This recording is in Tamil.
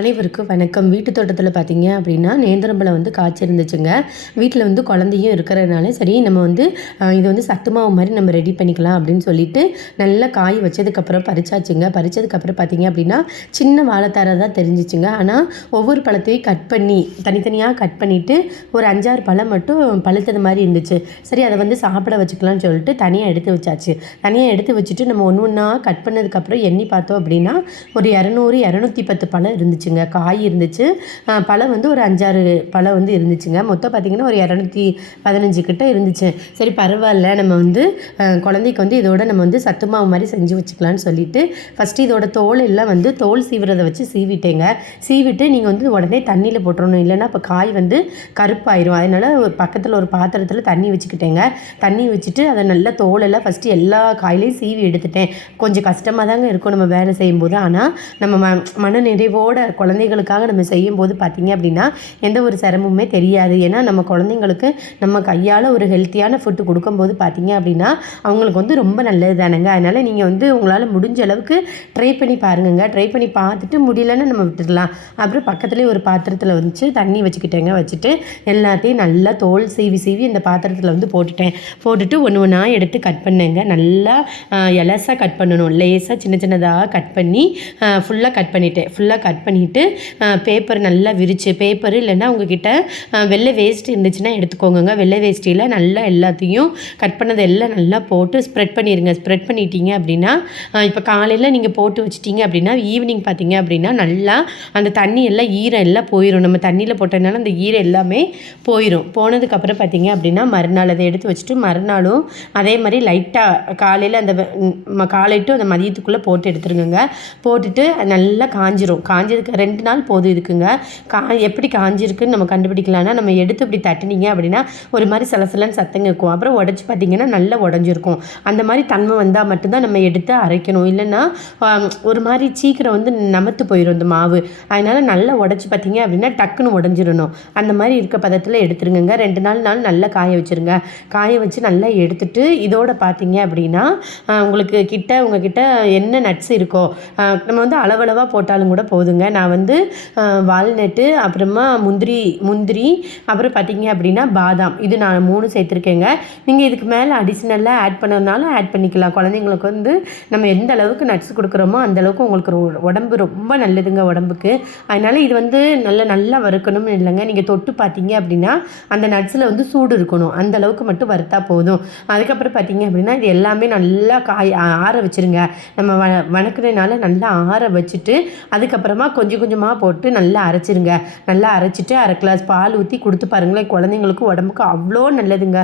அனைவருக்கும் வணக்கம். வீட்டு தோட்டத்தில் பார்த்தீங்க அப்படின்னா, நேந்திரம்பழம் வந்து காய்ச்சிருந்துச்சுங்க. வீட்டில் வந்து குழந்தையும் இருக்கிறதுனால, சரி நம்ம வந்து இது வந்து சத்து மாவு மாரி நம்ம ரெடி பண்ணிக்கலாம் அப்படின்னு சொல்லிட்டு, நல்லா காய் வச்சதுக்கப்புறம் பறிச்சாச்சுங்க. பறிச்சதுக்கப்புறம் பார்த்தீங்க அப்படின்னா, சின்ன வாழைத்தார தான் தெரிஞ்சிச்சுங்க. ஆனால் ஒவ்வொரு பழத்தையும் கட் பண்ணி, தனித்தனியாக கட் பண்ணிவிட்டு, ஒரு 5, 6 பழம் மட்டும் பழுத்தது மாரி இருந்துச்சு. சரி அதை வந்து சாப்பிட வச்சுக்கலாம்னு சொல்லிட்டு தனியாக எடுத்து வச்சாச்சு. தனியாக எடுத்து வச்சுட்டு நம்ம ஒன்று ஒன்றா கட் பண்ணதுக்கப்புறம் எண்ணி பார்த்தோம் அப்படின்னா, ஒரு 200, 210 பழம் இருந்துச்சு. காய் இருந்துச்சு. பழம் வந்து ஒரு 5, 6 பழம் வந்து இருந்துச்சுங்க. மொத்தம் பார்த்திங்கன்னா ஒரு 215 கிட்ட இருந்துச்சு. சரி பரவாயில்ல, நம்ம வந்து குழந்தைக்கு வந்து இதோட நம்ம வந்து சத்து மாவு மாதிரி செஞ்சு வச்சுக்கலான்னு சொல்லிட்டு ஃபஸ்ட்டு இதோட தோல் எல்லாம் வந்து தோல் சீவுறதை வச்சு சீவிட்டேங்க. சீவிட்டு நீங்கள் வந்து உடனே தண்ணியில் போட்டுறணும், இல்லைன்னா இப்போ காய் வந்து கருப்பாயிரும். அதனால் ஒரு பக்கத்தில் ஒரு பாத்திரத்தில் தண்ணி வச்சுக்கிட்டேங்க. தண்ணி வச்சுட்டு அதை நல்லா தோலெல்லாம் ஃபஸ்ட்டு எல்லா காயிலையும் சீவி எடுத்துட்டேன். கொஞ்சம் கஷ்டமாக தாங்க இருக்கும் நம்ம வேலை செய்யும்போது. ஆனால் நம்ம மன நிறைவோட குழந்தைகளுக்காக நம்ம செய்யும்போது பார்த்திங்க அப்படின்னா எந்த ஒரு சிரமமுமே தெரியாது. ஏன்னா நம்ம குழந்தைங்களுக்கு நம்ம கையால் ஒரு ஹெல்த்தியான ஃபுட்டு கொடுக்கும்போது பார்த்திங்க அப்படின்னா அவங்களுக்கு வந்து ரொம்ப நல்லது தானேங்க. அதனால் நீங்கள் வந்து உங்களால் முடிஞ்ச அளவுக்கு ட்ரை பண்ணி பாருங்கங்க. ட்ரை பண்ணி பார்த்துட்டு முடியலன்னு நம்ம விட்டுடலாம். அப்புறம் பக்கத்துலேயே ஒரு பாத்திரத்தில் வச்சு தண்ணி வச்சுக்கிட்டேங்க. வச்சுட்டு எல்லாத்தையும் நல்லா தோல் சீவி சீவி இந்த பாத்திரத்தில் வந்து போட்டுட்டு ஒன்று ஒன்றா எடுத்து கட் பண்ணேங்க. நல்லா எலசாக கட் பண்ணணும், லேசாக சின்ன சின்னதாக கட் பண்ணி ஃபுல்லாக கட் பண்ணிவிட்டு பேப்பர் நல்லா விரித்து, பேப்பர் இல்லைன்னா உங்ககிட்ட வெள்ளை வேஸ்ட் இருந்துச்சுன்னா எடுத்துக்கோங்க. வெள்ளை வேஸ்ட்டியில் நல்லா எல்லாத்தையும் கட் பண்ணது எல்லாம் நல்லா போட்டு ஸ்ப்ரெட் பண்ணிடுங்க. ஸ்ப்ரெட் பண்ணிட்டீங்க அப்படின்னா இப்போ காலையில் நீங்கள் போட்டு வச்சிட்டிங்க அப்படின்னா ஈவினிங் பார்த்தீங்க அப்படின்னா நல்லா அந்த தண்ணி எல்லாம் ஈரம் எல்லாம் போயிடும். நம்ம தண்ணியில் போட்டதுனால அந்த ஈரம் எல்லாமே போயிடும். போனதுக்கப்புறம் பார்த்தீங்க அப்படின்னா மறுநாள் அதை எடுத்து வச்சுட்டு மறுநாளும் அதே மாதிரி லைட்டாக காலையில் அந்த காலை டு அந்த மதியத்துக்குள்ளே போட்டு எடுத்துருங்க. போட்டுட்டு நல்லா காஞ்சதுக்கு 2 நாள் போதும் இதுக்குங்க. எப்படி காஞ்சிருக்குன்னு நம்ம கண்டுபிடிக்கலாம்னா, நம்ம எடுத்து இப்படி தட்டினீங்க அப்படின்னா ஒரு மாதிரி சலசலன்னு சத்தங்க இருக்கும். அப்புறம் உடச்சி பார்த்தீங்கன்னா நல்லா உடஞ்சிருக்கும். அந்த மாதிரி தன்மை வந்தால் மட்டும்தான் நம்ம எடுத்து அரைக்கணும். இல்லைன்னா ஒரு மாதிரி சீக்கிரம் வந்து நமத்து போயிடும் இந்த மாவு. அதனால் நல்லா உடச்சி பார்த்தீங்க அப்படின்னா டக்குன்னு உடஞ்சிடணும். அந்த மாதிரி இருக்க பதத்தில் எடுத்துருங்க. 2 நாள் நல்லா காய வச்சுருங்க. காய வச்சு நல்லா எடுத்துட்டு இதோட பார்த்தீங்க அப்படின்னா உங்ககிட்ட என்ன நட்ஸ் இருக்கோ நம்ம வந்து அளவளவாக போட்டாலும் கூட போதுங்க. நான் வந்து வால்நட்டு, அப்புறமா முந்திரி அப்புறம் பார்த்திங்க அப்படின்னா பாதாம், இது நான் 3 சேர்த்துருக்கேங்க. நீங்கள் இதுக்கு மேலே அடிஷ்னலாக ஆட் பண்ணதுனாலும் ஆட் பண்ணிக்கலாம். குழந்தைங்களுக்கு வந்து நம்ம எந்த அளவுக்கு நட்ஸ் கொடுக்குறோமோ அந்தளவுக்கு உங்களுக்கு உடம்பு ரொம்ப நல்லதுங்க உடம்புக்கு. அதனால் இது வந்து நல்லா வறுக்கணும்னு இல்லைங்க. நீங்கள் தொட்டு பார்த்தீங்க அப்படின்னா அந்த நட்ஸில் வந்து சூடு இருக்கணும், அந்த அளவுக்கு மட்டும் வறுத்தா போதும். அதுக்கப்புறம் பார்த்தீங்க அப்படின்னா இது எல்லாமே நல்லா ஆற வச்சுருங்க. நம்ம வணக்குறதுனால நல்லா ஆற வச்சுட்டு அதுக்கப்புறமா கொஞ்சம் கொஞ்சமாக போட்டு நல்லா அரைச்சிருங்க. நல்லா அரைச்சிட்டு 1/2 கிளாஸ் பால் ஊற்றி கொடுத்து பாருங்களேன். குழந்தைங்களுக்கு உடம்புக்கு அவ்வளோ நல்லதுங்க.